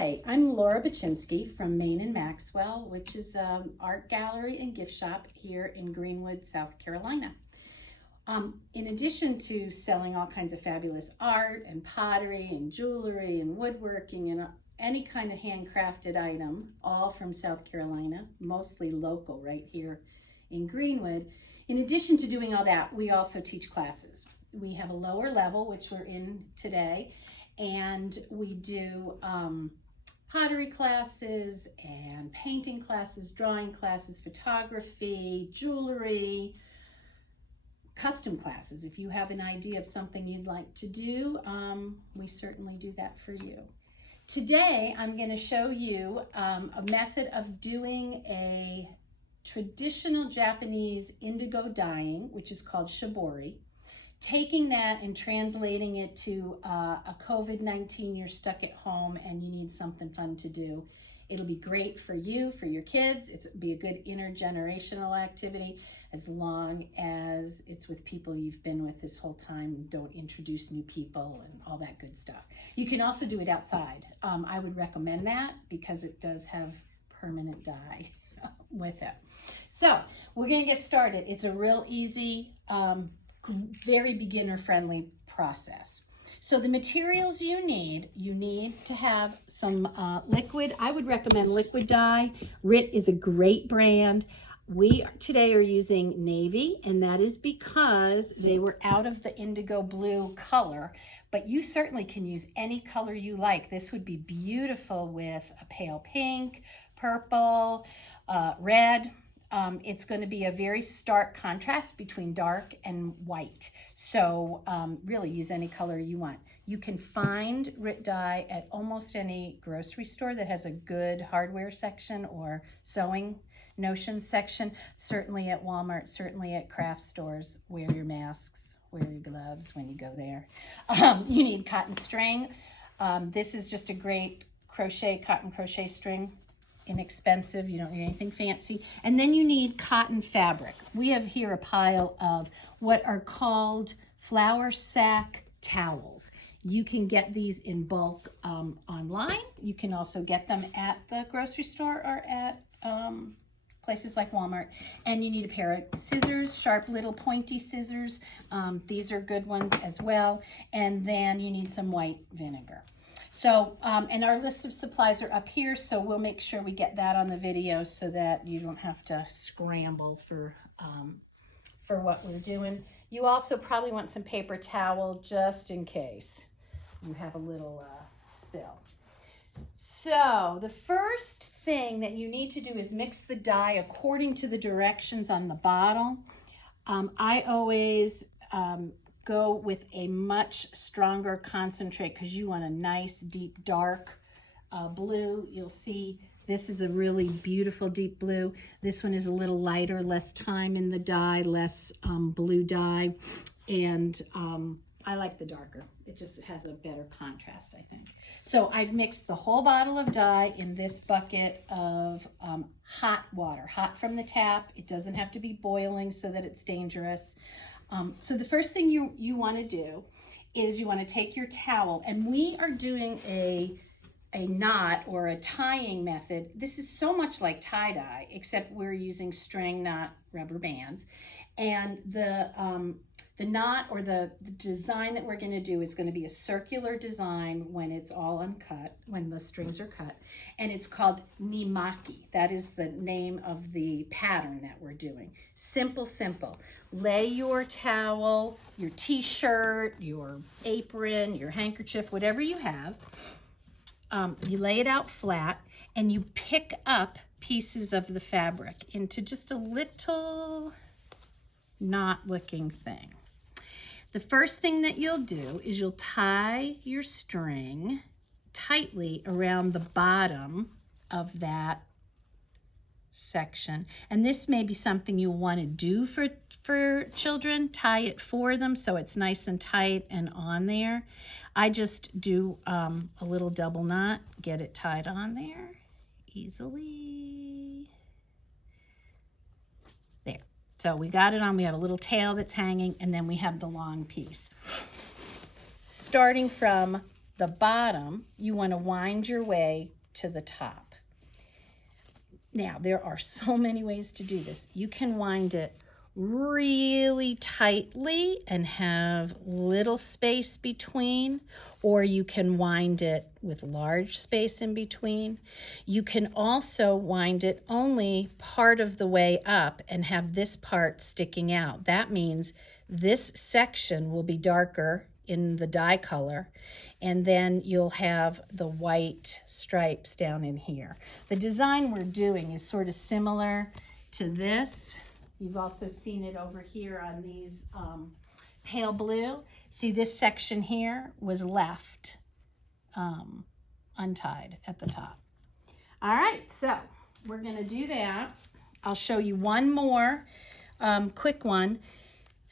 Hi, I'm Laura Baczynski from Maine and Maxwell, which is an art gallery and gift shop here in Greenwood, South Carolina. In addition to selling all kinds of fabulous art and pottery and jewelry and woodworking and any kind of handcrafted item, all from South Carolina, mostly local right here in Greenwood. In addition to doing all that, we also teach classes. We have a lower level, which we're in today, and we do pottery classes and painting classes, drawing classes, photography, jewelry, custom classes. If you have an idea of something you'd like to do, we certainly do that for you. Today, I'm going to show you a method of doing a traditional Japanese indigo dyeing, which is called Shibori. Taking that and translating it to a COVID-19, you're stuck at home and you need something fun to do. It'll be great for you, for your kids. It'll be a good intergenerational activity as long as it's with people you've been with this whole time. Don't introduce new people and all that good stuff. You can also do it outside. I would recommend that because it does have permanent dye with it. So we're gonna get started. It's a real easy, very beginner-friendly process. So the materials you need to have some liquid. I would recommend liquid dye. RIT is a great brand. We today are using navy, and that is because they were out of the indigo blue color, but you certainly can use any color you like. This would be beautiful with a pale pink, purple, red. It's going to be a very stark contrast between dark and white. So really use any color you want. You can find RIT dye at almost any grocery store that has a good hardware section or sewing notions section. Certainly at Walmart, certainly at craft stores. Wear your masks, wear your gloves when you go there. You need cotton string. This is just a great cotton crochet string. Inexpensive, you don't need anything fancy. And then you need cotton fabric. We have here a pile of what are called flour sack towels. You can get these in bulk online. You can also get them at the grocery store or at places like Walmart. And you need a pair of scissors, sharp little pointy scissors. These are good ones as well. And then you need some white vinegar. So, and our list of supplies are up here, so we'll make sure we get that on the video so that you don't have to scramble for what we're doing. You also probably want some paper towel just in case you have a little spill. So the first thing that you need to do is mix the dye according to the directions on the bottle. I always go with a much stronger concentrate because you want a nice deep dark blue. You'll see this is a really beautiful deep blue. This one is a little lighter, less time in the dye, less blue dye, and I like the darker. It just has a better contrast, I think. So I've mixed the whole bottle of dye in this bucket of hot water, hot from the tap. It doesn't have to be boiling so that it's dangerous. So the first thing you want to do is you want to take your towel, and we are doing a knot or a tying method. This is so much like tie-dye, except we're using string, not rubber bands. And the knot or the design that we're going to do is going to be a circular design when it's all uncut, when the strings are cut, and it's called nimaki. That is the name of the pattern that we're doing. Simple, simple. Lay your towel, your t-shirt, your apron, your handkerchief, whatever you have, you lay it out flat, and you pick up pieces of the fabric into just a little knot-looking thing. The first thing that you'll do is you'll tie your string tightly around the bottom of that section. And this may be something you want to do for children. Tie it for them so it's nice and tight and on there. I just do a little double knot, get it tied on there easily. There. So we got it on. We have a little tail that's hanging, and then we have the long piece. Starting from the bottom, you want to wind your way to the top. Now, there are so many ways to do this. You can wind it really tightly and have little space between, or you can wind it with large space in between. You can also wind it only part of the way up and have this part sticking out. That means this section will be darker in the dye color, and then you'll have the white stripes down in here. The design we're doing is sort of similar to this. You've also seen it over here on these pale blue. See, this section here was left untied at the top. All right, so we're gonna do that. I'll show you one more quick one.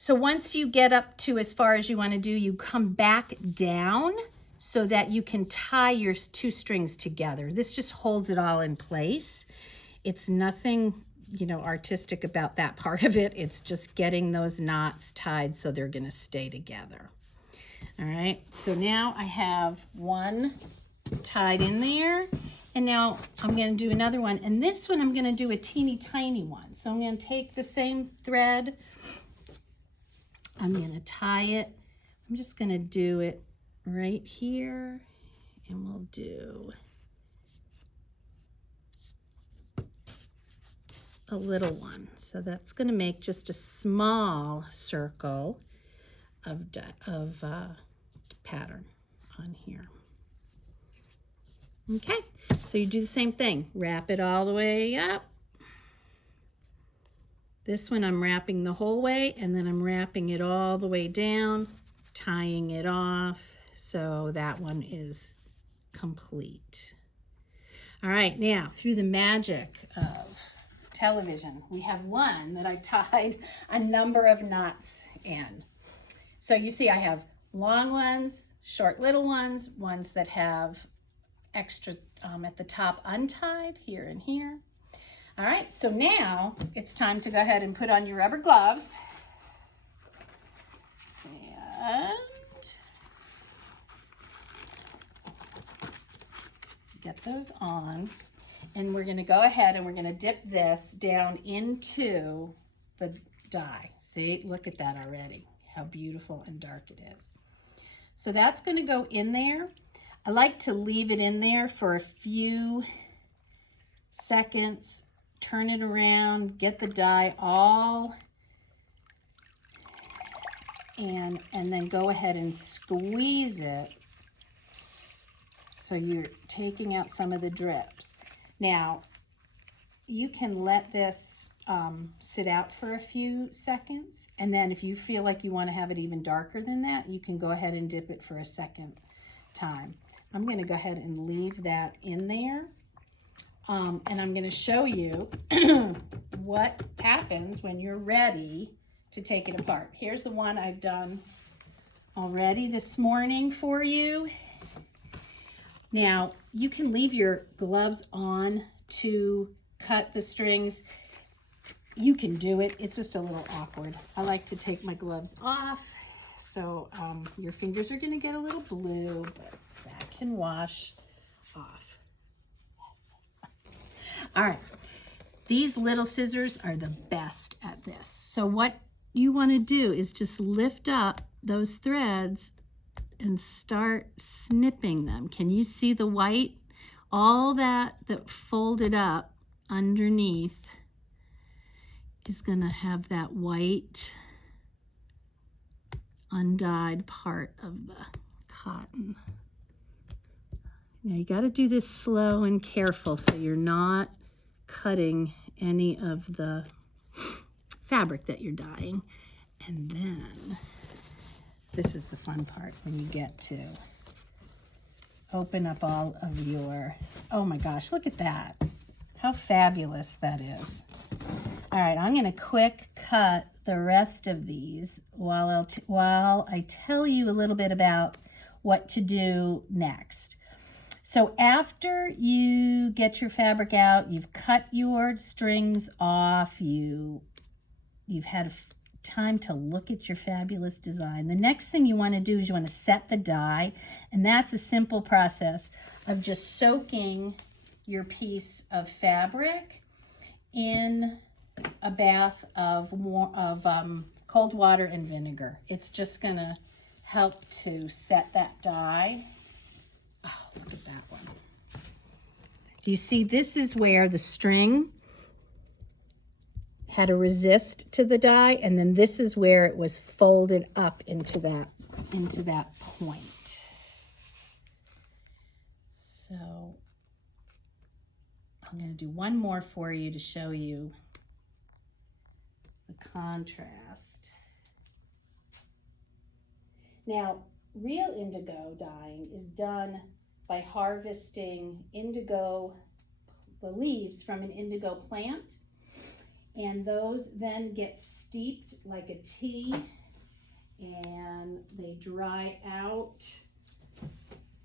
So once you get up to as far as you want to do, you come back down so that you can tie your two strings together. This just holds it all in place. It's nothing, you know, artistic about that part of it. It's just getting those knots tied so they're going to stay together. All right, so now I have one tied in there, and now I'm going to do another one, and this one I'm going to do a teeny tiny one. So I'm going to take the same thread, I'm going to tie it. I'm just going to do it right here, and we'll do a little one. So that's going to make just a small circle of pattern on here. Okay, so you do the same thing. Wrap it all the way up. This one I'm wrapping the whole way, and then I'm wrapping it all the way down, tying it off, so that one is complete. All right, now through the magic of television, we have one that I tied a number of knots in. So you see I have long ones, short little ones, ones that have extra at the top untied here and here. All right, so now it's time to go ahead and put on your rubber gloves. And get those on. And we're gonna go ahead and we're gonna dip this down into the dye. See, look at that already, how beautiful and dark it is. So that's gonna go in there. I like to leave it in there for a few seconds, turn it around, get the dye all, and then go ahead and squeeze it so you're taking out some of the drips. Now, you can let this sit out for a few seconds, and then if you feel like you want to have it even darker than that, you can go ahead and dip it for a second time. I'm going to go ahead and leave that in there. And I'm going to show you what happens when you're ready to take it apart. Here's the one I've done already this morning for you. Now, you can leave your gloves on to cut the strings. You can do it. It's just a little awkward. I like to take my gloves off. So your fingers are going to get a little blue, but that can wash off. All right, these little scissors are the best at this. So what you want to do is just lift up those threads and start snipping them. Can you see the white? All that folded up underneath is going to have that white undyed part of the cotton. Now you got to do this slow and careful so you're not cutting any of the fabric that you're dyeing. And then this is the fun part when you get to open up all of your, oh my gosh, look at that. How fabulous that is. All right, I'm going to quick cut the rest of these while I tell you a little bit about what to do next. So after you get your fabric out, you've cut your strings off, you've had time to look at your fabulous design. The next thing you want to do is you want to set the dye, and that's a simple process of just soaking your piece of fabric in a bath of cold water and vinegar. It's just going to help to set that dye. Oh, look at that one. Do you see, this is where the string had a resist to the dye, and then this is where it was folded up into that point. So I'm going to do one more for you to show you the contrast. Now, real indigo dyeing is done by harvesting indigo, the leaves from an indigo plant, and those then get steeped like a tea, and they dry out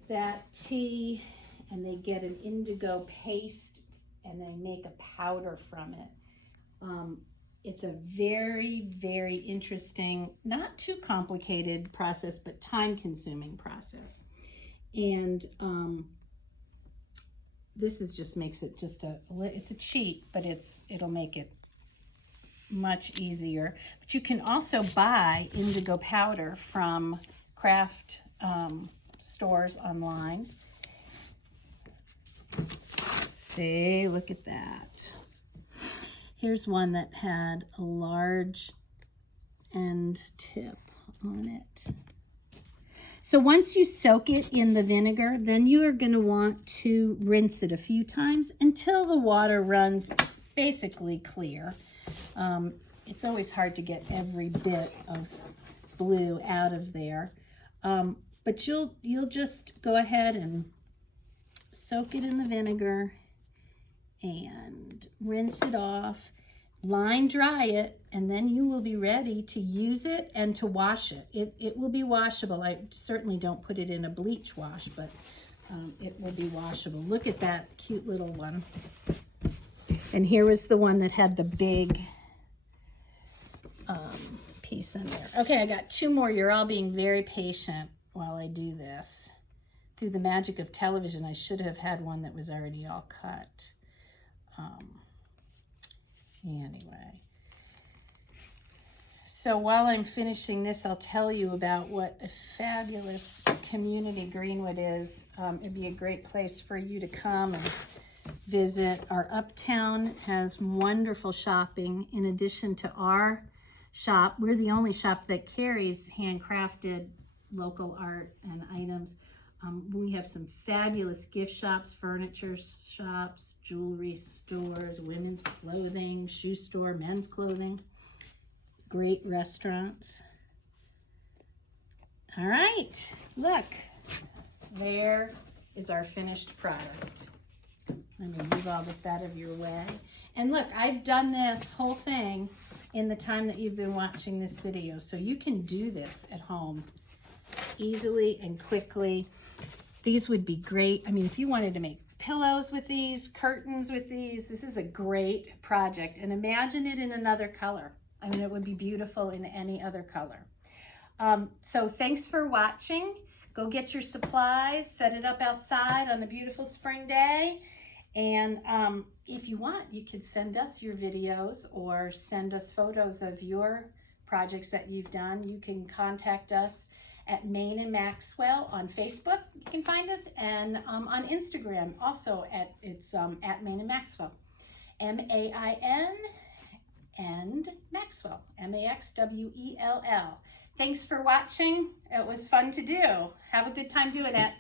that tea, and they get an indigo paste, and they make a powder from it. It's a very, very interesting, not too complicated process, but time-consuming process. And this is just makes it just it's a cheat, but it'll make it much easier. But you can also buy indigo powder from craft stores online. See, look at that. Here's one that had a large end tip on it. So once you soak it in the vinegar, then you are going to want to rinse it a few times until the water runs basically clear. It's always hard to get every bit of blue out of there. But you'll just go ahead and soak it in the vinegar and rinse it off, line dry it, and then you will be ready to use it and to wash it. It will be washable. I certainly don't put it in a bleach wash, but it will be washable. Look at that cute little one. And here was the one that had the big piece in there. Okay, I got two more. You're all being very patient while I do this. Through the magic of television, I should have had one that was already all cut. Anyway, so while I'm finishing this, I'll tell you about what a fabulous community Greenwood is. It'd be a great place for you to come and visit. Our uptown has wonderful shopping. In addition to our shop, we're the only shop that carries handcrafted local art and items. We have some fabulous gift shops, furniture shops, jewelry stores, women's clothing, shoe store, men's clothing, great restaurants. All right, look, there is our finished product. Let me move all this out of your way. And look, I've done this whole thing in the time that you've been watching this video, so you can do this at home easily and quickly. These would be great. I mean, if you wanted to make pillows with these, curtains with these, this is a great project. And imagine it in another color. I mean, it would be beautiful in any other color. So thanks for watching. Go get your supplies, set it up outside on a beautiful spring day. And if you want, you could send us your videos or send us photos of your projects that you've done. You can contact us at Main and Maxwell on Facebook. You can find us, and on Instagram also at Main and Maxwell, M-A-I-N and Maxwell, M-A-X-W-E-L-L. Thanks for watching. It was fun to do. Have a good time doing it.